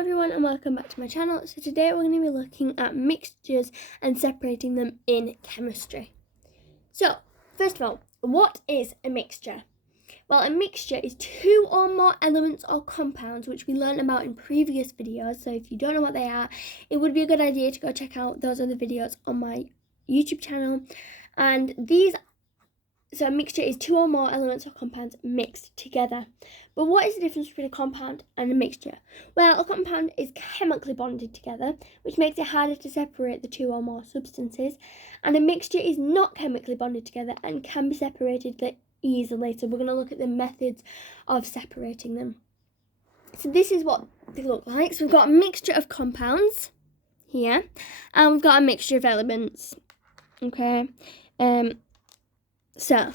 everyone and welcome back to my channel. So today we're going to be looking at mixtures and separating them in chemistry. So first of all, what is a mixture? Well, a mixture is two or more elements or compounds which we learned about in previous videos. So if you don't know what they are, it would be a good idea to go check out those other videos on my YouTube channel. And so a mixture is two or more elements or compounds mixed together. But what is the difference between a compound and a mixture? Well, a compound is chemically bonded together, which makes it harder to separate the two or more substances. And a mixture is not chemically bonded together and can be separated easily. So we're going to look at the methods of separating them. So this is what they look like. So we've got a mixture of compounds here, and we've got a mixture of elements. Okay. So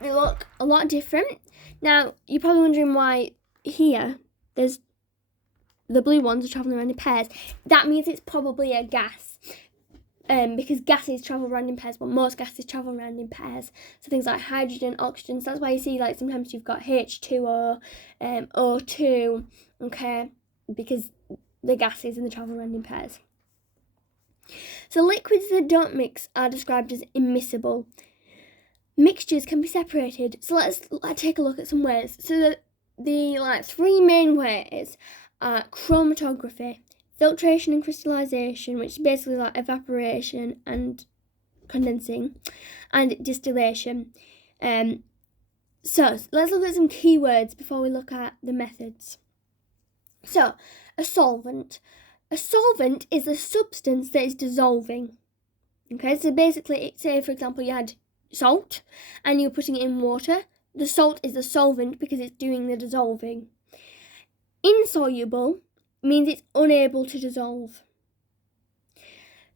they look a lot different. Now, you're probably wondering why here there's the blue ones are travelling around in pairs. That means it's probably a gas. Because gases travel around in pairs, but most gases travel around in pairs. So things like hydrogen, oxygen. So that's why you see like sometimes you've got H2O, O2, okay, because the gases and they travel around in pairs. So liquids that don't mix are described as immiscible. Mixtures can be separated. So let's take a look at some ways. So the three main ways are chromatography, filtration and crystallization, which is basically like evaporation and condensing, and distillation. So let's look at some keywords before we look at the methods. So a solvent. A solvent is a substance that is dissolving. Okay, so basically, say for example you had salt and you're putting it in water. The salt is a solvent because it's doing the dissolving. Insoluble means it's unable to dissolve.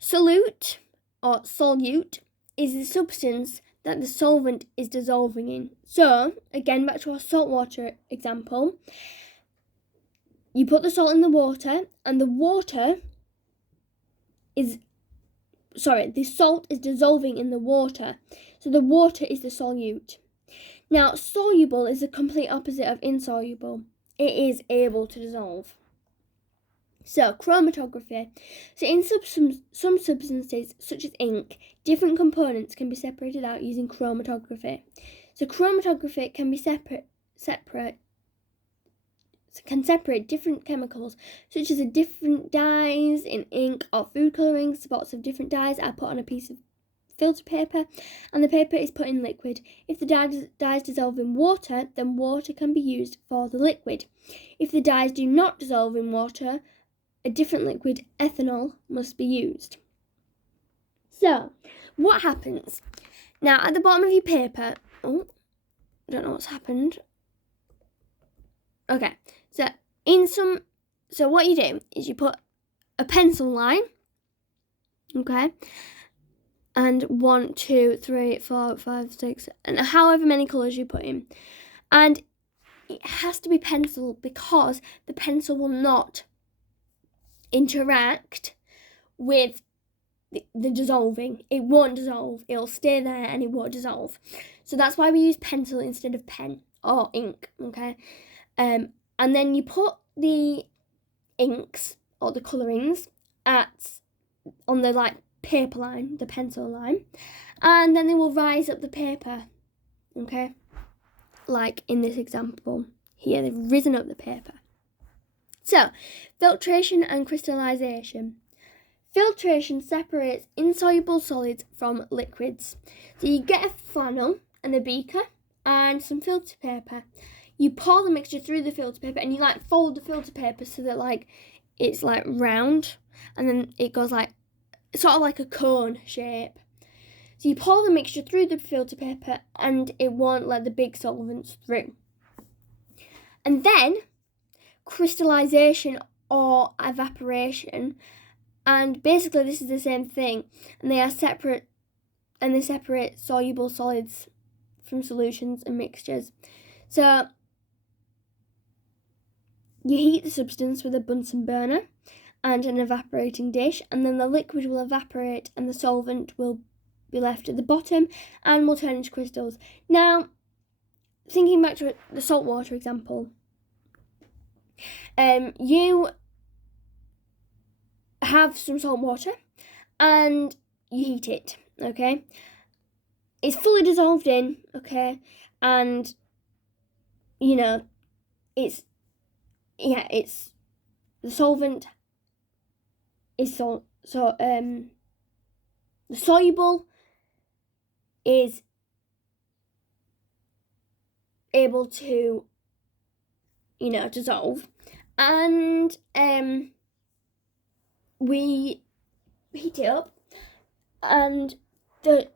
Solute or solute is the substance that the solvent is dissolving in. So again, back to our salt water example, you put the salt in the water and the salt is dissolving in the water. So the water is the solute. Now, soluble is the complete opposite of insoluble. It is able to dissolve. So, chromatography. So in some substances, such as ink, different components can be separated out using chromatography. So chromatography can separate different chemicals, such as the different dyes in ink or food colouring. Spots of different dyes are put on a piece of filter paper, and the paper is put in liquid. If the dyes dissolve in water, then water can be used for the liquid. If the dyes do not dissolve in water, a different liquid, ethanol, must be used. So, what happens? Now, at the bottom of your paper, I don't know what's happened. Okay, so what you do is you put a pencil line, okay, and 1, 2, 3, 4, 5, 6, and however many colours you put in. And it has to be pencil because the pencil will not interact with the dissolving. It won't dissolve. It'll stay there and it won't dissolve. So that's why we use pencil instead of pen or ink, okay? And then you put the inks or the colourings on the paper line, the pencil line, and then they will rise up the paper, okay? Like in this example here, they've risen up the paper. So, filtration and crystallization. Filtration separates insoluble solids from liquids. So you get a funnel and a beaker and some filter paper. You pour the mixture through the filter paper and you fold the filter paper so that it's round, and then it goes sort of like a cone shape. So you pour the mixture through the filter paper and it won't let the big solvents through. And then crystallization or evaporation, and basically this is the same thing, and they are separate, and they separate soluble solids from solutions and mixtures. So you heat the substance with a Bunsen burner and an evaporating dish, and then the liquid will evaporate and the solvent will be left at the bottom and will turn into crystals. Now, thinking back to the salt water example, you have some salt water and you heat it, okay? It's fully dissolved in, okay? And, you know, it's the solvent is the soluble is able to, you know, dissolve, and we heat it up, and the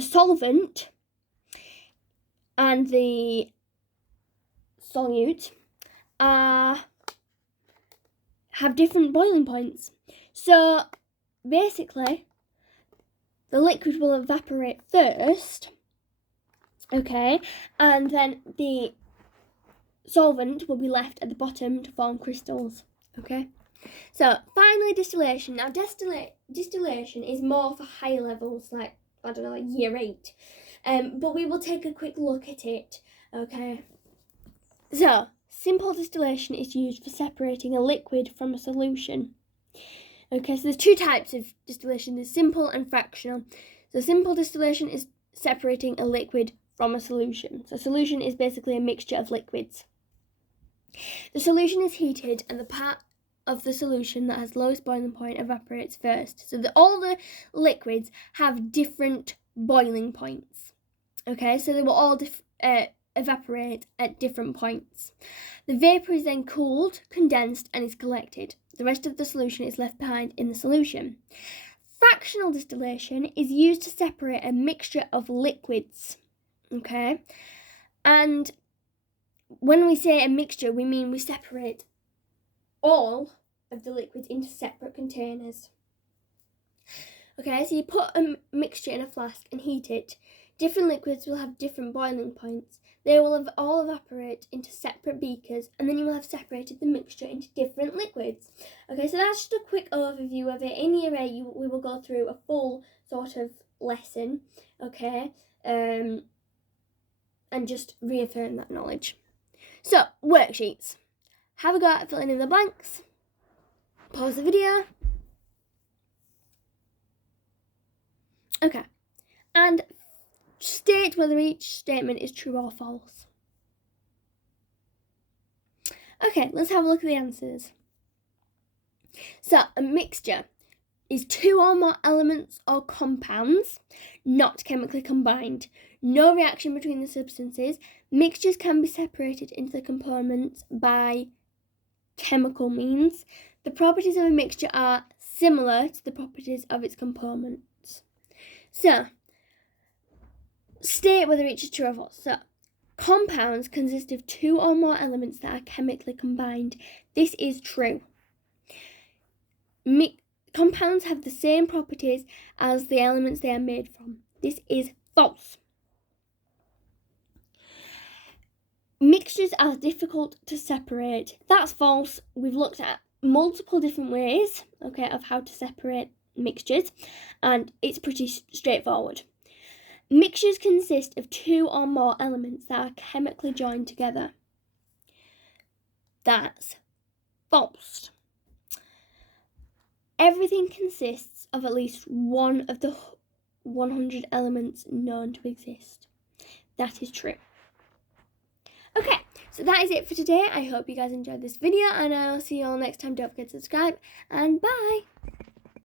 solvent and the solute have different boiling points. So basically, the liquid will evaporate first, okay, and then the solvent will be left at the bottom to form crystals, okay. So finally, distillation. Now distillation is more for higher levels, like, I don't know, like year 8, but we will take a quick look at it, okay. So simple distillation is used for separating a liquid from a solution. Okay, so there's 2 types of distillation. There's simple and fractional. So simple distillation is separating a liquid from a solution. So solution is basically a mixture of liquids. The solution is heated and the part of the solution that has lowest boiling point evaporates first. So all the liquids have different boiling points. Okay, so they will all evaporate at different points. The vapour is then cooled, condensed, and is collected. The rest of the solution is left behind in the solution. Fractional distillation is used to separate a mixture of liquids. Okay, and when we say a mixture, we mean we separate all of the liquids into separate containers. Okay, so you put a mixture in a flask and heat it. Different liquids will have different boiling points. They will all evaporate into separate beakers, and then you will have separated the mixture into different liquids. Okay, so that's just a quick overview of it. In year 8, we will go through a full sort of lesson, okay, and just reaffirm that knowledge. So, worksheets. Have a go at filling in the blanks. Pause the video. Okay, and state whether each statement is true or false. Okay, let's have a look at the answers. So, a mixture is 2 or more elements or compounds, not chemically combined. No reaction between the substances. Mixtures can be separated into the components by chemical means. The properties of a mixture are similar to the properties of its components. So, state whether each is true or false. So, compounds consist of 2 or more elements that are chemically combined. This is true. Compounds have the same properties as the elements they are made from. This is false. Mixtures are difficult to separate. That's false. We've looked at multiple different ways, okay, of how to separate mixtures, and it's pretty straightforward. Mixtures consist of 2 or more elements that are chemically joined together. That's false. Everything consists of at least one of the 100 elements known to exist. That is true. Okay, so that is it for today. I hope you guys enjoyed this video, and I'll see you all next time. Don't forget to subscribe, and bye!